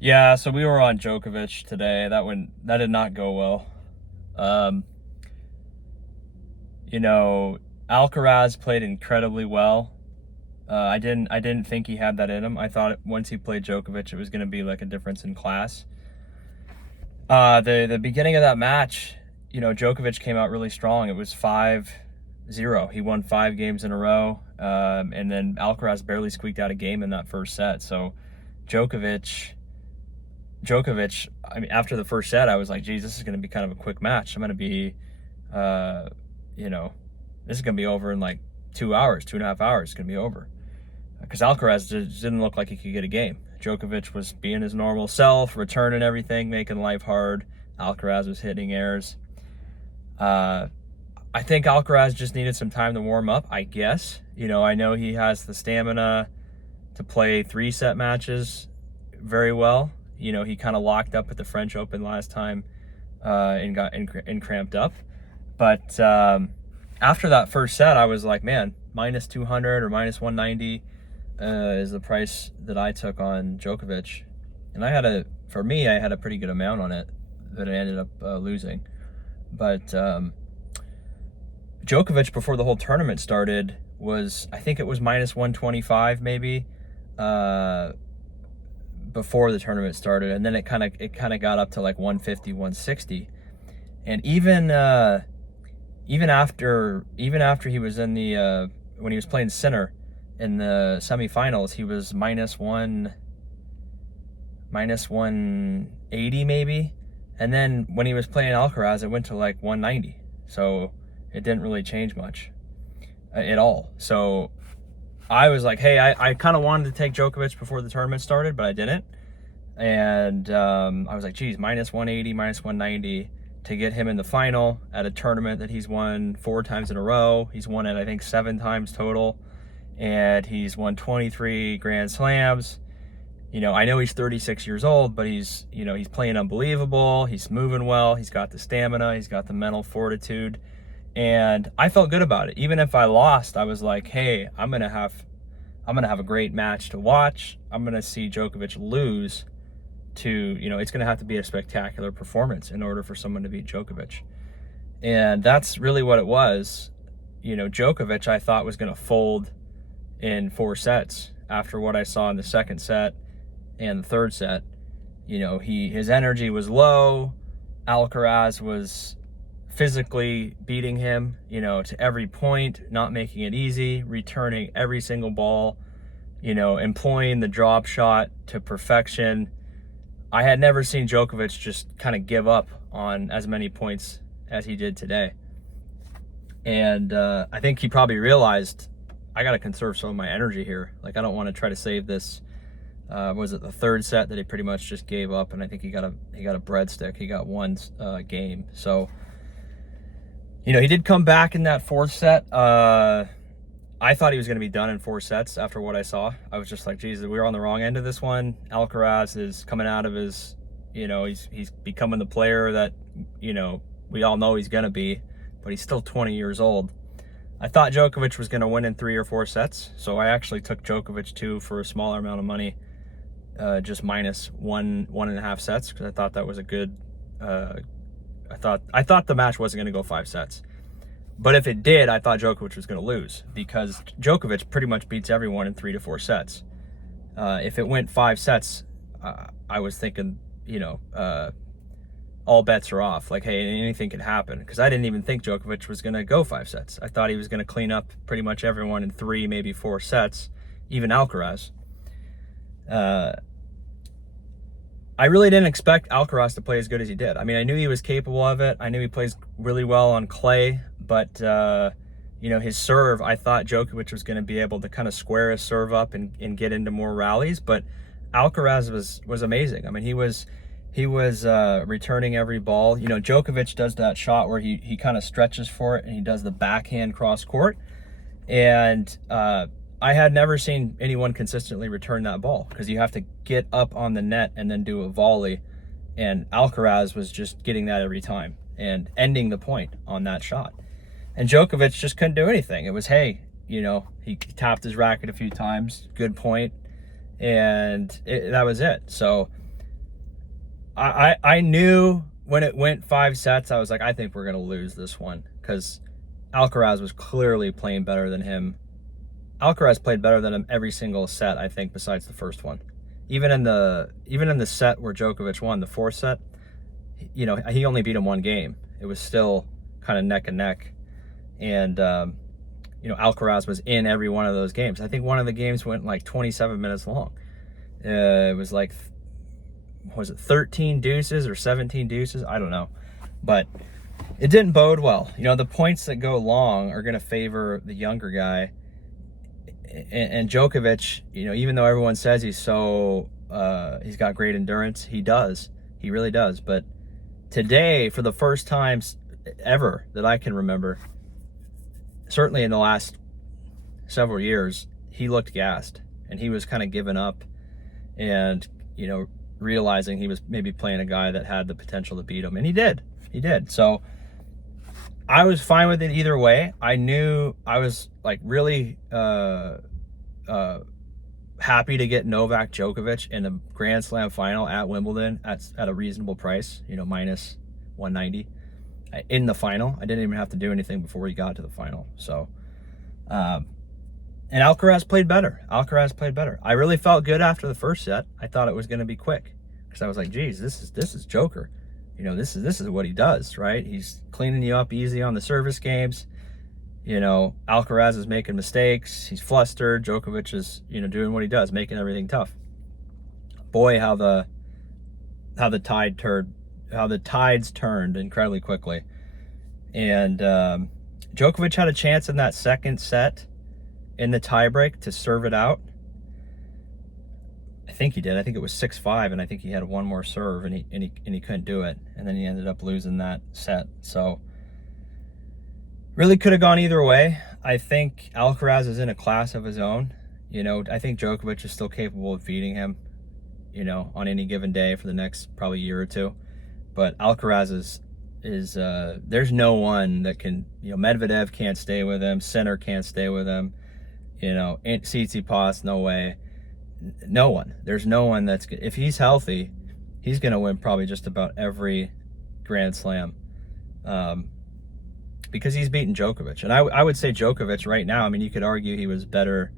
Yeah, so we were on Djokovic today. That did not go well. Um, you know, Alcaraz played incredibly well. I didn't think he had that in him. I thought once he played Djokovic, it was going to be like a difference in class. The beginning of that match, Djokovic came out really strong. It was 5-0. He won 5 games in a row, and then Alcaraz barely squeaked out a game in that first set. So Djokovic Djokovic, I mean, after the first set, I was like, geez, this is going to be kind of a quick match. I'm going to be, uh, you know, this is going to be over in like 2 hours, 2.5 hours. It's going to be over. Because Alcaraz just didn't look like he could get a game. Djokovic was being his normal self, returning everything, making life hard. Alcaraz was hitting airs. Uh, I think Alcaraz just needed some time to warm up, I guess. I know he has the stamina to play 3-set matches very well. He kind of locked up at the French Open last time and got and cramped up. But after that first set, I was like, man, minus 200 or minus 190 is the price that I took on Djokovic. And for me, I had a pretty good amount on it that I ended up losing. But Djokovic, before the whole tournament started, I think it was minus 125 maybe. Before the tournament started, and then it kind of got up to like 150, 160, and even after he was in the when he was playing Sinner in the semifinals, he was minus 180 maybe, and then when he was playing Alcaraz, it went to like 190. So it didn't really change much at all. So I was like, hey, I kind of wanted to take Djokovic before the tournament started, but I didn't. And I was like, geez, minus 180, minus 190 to get him in the final at a tournament that he's won 4 times in a row. He's won it, I think, 7 times total. And he's won 23 Grand Slams. I know he's 36 years old, but he's playing unbelievable. He's moving well. He's got the stamina. He's got the mental fortitude. And I felt good about it. Even if I lost, I was like, hey, I'm gonna have a great match to watch. I'm gonna see Djokovic lose to, it's gonna have to be a spectacular performance in order for someone to beat Djokovic. And that's really what it was. Djokovic, I thought, was gonna fold in 4 sets after what I saw in the second set and the third set. His energy was low. Alcaraz was physically beating him, to every point, not making it easy, returning every single ball, employing the drop shot to perfection. I had never seen Djokovic just kind of give up on as many points as he did today. And I think he probably realized, I got to conserve some of my energy here. Like, I don't want to try to save this. Was it the third set that he pretty much just gave up? And I think he got a breadstick. He got one game. So, he did come back in that fourth set. I thought he was going to be done in 4 sets after what I saw. I was just like, geez, we were on the wrong end of this one. Alcaraz is coming out of his, he's becoming the player that, we all know he's going to be, but he's still 20 years old. I thought Djokovic was going to win in 3 or 4 sets, so I actually took Djokovic too for a smaller amount of money, just minus 1.5 sets, because I thought that was a good. I thought the match wasn't going to go 5 sets, but if it did, I thought Djokovic was going to lose, because Djokovic pretty much beats everyone in 3 to 4 sets. If it went 5 sets, I was thinking, all bets are off. Like, hey, anything could happen, because I didn't even think Djokovic was going to go 5 sets. I thought he was going to clean up pretty much everyone in 3, maybe 4 sets, even Alcaraz. I really didn't expect Alcaraz to play as good as he did. I mean, I knew he was capable of it. I knew he plays really well on clay, but his serve, I thought Djokovic was going to be able to kind of square his serve up and get into more rallies, but Alcaraz was amazing. I mean, he was returning every ball. Djokovic does that shot where he kind of stretches for it and he does the backhand cross court. And I had never seen anyone consistently return that ball, because you have to get up on the net and then do a volley. And Alcaraz was just getting that every time and ending the point on that shot. And Djokovic just couldn't do anything. It was, hey, he tapped his racket a few times, good point, and that was it. So I knew when it went 5 sets, I was like, I think we're gonna lose this one, because Alcaraz was clearly playing better than him. Alcaraz played better than him every single set, I think, besides the first one. Even in the set where Djokovic won, the fourth set, you know, he only beat him one game. It was still kind of neck and neck. And, you know, Alcaraz was in every one of those games. I think one of the games went like 27 minutes long. It was like, was it 13 deuces or 17 deuces? I don't know. But it didn't bode well. You know, the points that go long are going to favor the younger guy. And Djokovic, you know, even though everyone says he's got great endurance, he does. He really does. But today, for the first time ever that I can remember, certainly in the last several years, he looked gassed. And he was kind of giving up and, you know, realizing he was maybe playing a guy that had the potential to beat him. And he did. He did. So I was fine with it either way. I knew I was like really happy to get Novak Djokovic in a Grand Slam final at Wimbledon at a reasonable price, you know, minus 190 in the final. I didn't even have to do anything before he got to the final. So, and Alcaraz played better. I really felt good after the first set. I thought it was going to be quick because I was like, geez, this is Joker. You know, this is what he does, right? He's cleaning you up easy on the service games. You know, Alcaraz is making mistakes. He's flustered. Djokovic is, you know, doing what he does, making everything tough. Boy, how the tides turned incredibly quickly. And Djokovic had a chance in that second set in the tiebreak to serve it out. I think he did. I think it was 6-5, and I think he had one more serve, and he couldn't do it, and then he ended up losing that set. So really could have gone either way. I think Alcaraz is in a class of his own. You know, I think Djokovic is still capable of beating him, you know, on any given day for the next probably year or two. But Alcaraz is there's no one that can, you know, Medvedev can't stay with him, Sinner can't stay with him, you know, Tsitsipas, no way. No one. There's no one that's, if he's healthy, he's going to win probably just about every Grand Slam, because he's beaten Djokovic. And I would say Djokovic right now, I mean, you could argue he was better,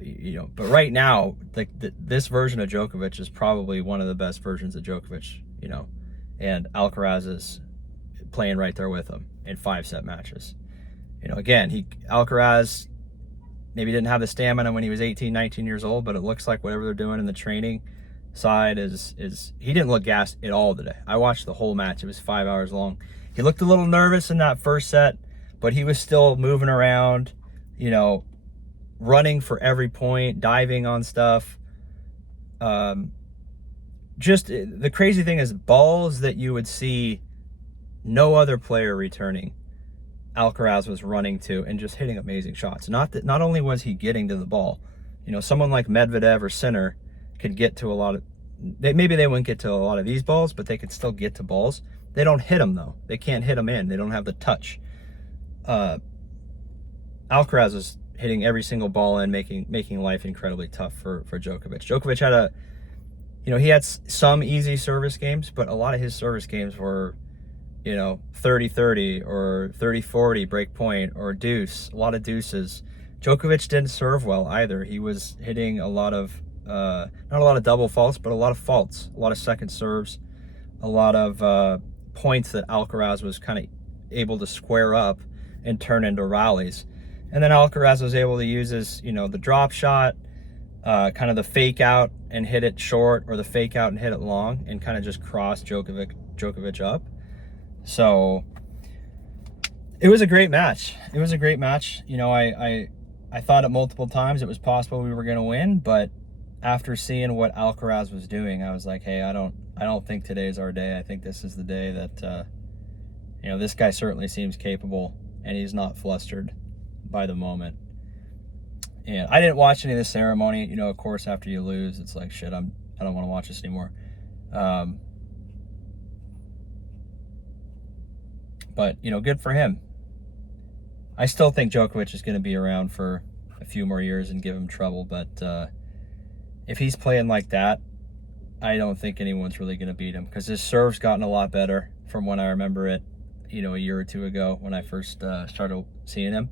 you know, but right now, like this version of Djokovic is probably one of the best versions of Djokovic, you know, and Alcaraz is playing right there with him in 5-set matches. You know, again, Alcaraz maybe didn't have the stamina when he was 18, 19 years old, but it looks like whatever they're doing in the training side is he didn't look gassed at all today. I watched the whole match. It was 5 hours long. He looked a little nervous in that first set, but he was still moving around, you know, running for every point, diving on stuff. Just the crazy thing is balls that you would see no other player returning, Alcaraz was running to and just hitting amazing shots. Not only was he getting to the ball, you know, someone like Medvedev or Sinner could get to a lot of, maybe they wouldn't get to a lot of these balls, but they could still get to balls. They don't hit them though. They can't hit them in. They don't have the touch. Alcaraz is hitting every single ball in, making life incredibly tough for Djokovic. Djokovic had he had some easy service games, but a lot of his service games were, you know, 30-30 or 30-40 break point or deuce, a lot of deuces. Djokovic didn't serve well either. He was hitting a lot of, not a lot of double faults, but a lot of faults, a lot of second serves, a lot of points that Alcaraz was kind of able to square up and turn into rallies. And then Alcaraz was able to use his, you know, the drop shot, kind of the fake out and hit it short, or the fake out and hit it long, and kind of just cross Djokovic up. So it was a great match. It was a great match. You know, I thought it multiple times it was possible we were going to win, but after seeing what Alcaraz was doing, I was like, hey, I don't think today's our day. I think this is the day that, you know, this guy certainly seems capable, and he's not flustered by the moment. And I didn't watch any of the ceremony. You know, of course, after you lose, it's like, shit, I don't want to watch this anymore. But, you know, good for him. I still think Djokovic is going to be around for a few more years and give him trouble. But if he's playing like that, I don't think anyone's really going to beat him because his serve's gotten a lot better from when I remember it, a year or two ago when I first started seeing him.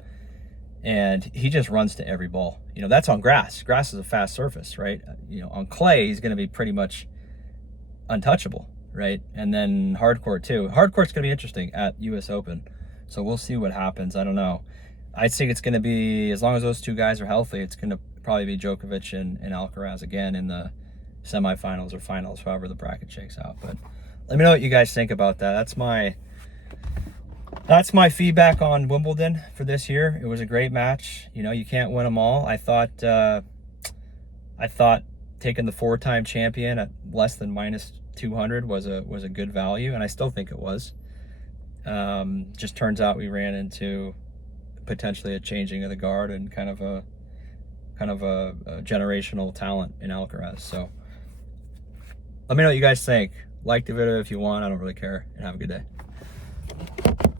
And he just runs to every ball. That's on grass. Grass is a fast surface, right? On clay, he's going to be pretty much untouchable, right? And then hard court too. Hard court's going to be interesting at US Open. So we'll see what happens. I don't know. I think it's going to be, as long as those two guys are healthy, it's going to probably be Djokovic and Alcaraz again in the semifinals or finals, however the bracket shakes out. But let me know what you guys think about that. That's my feedback on Wimbledon for this year. It was a great match. You can't win them all. I thought taking the 4-time champion at less than -200 was a good value, and I still think it was. Just turns out we ran into potentially a changing of the guard and kind of a generational talent in Alcaraz. So let me know what you guys think. Like the video if you want. I don't really care. And have a good day.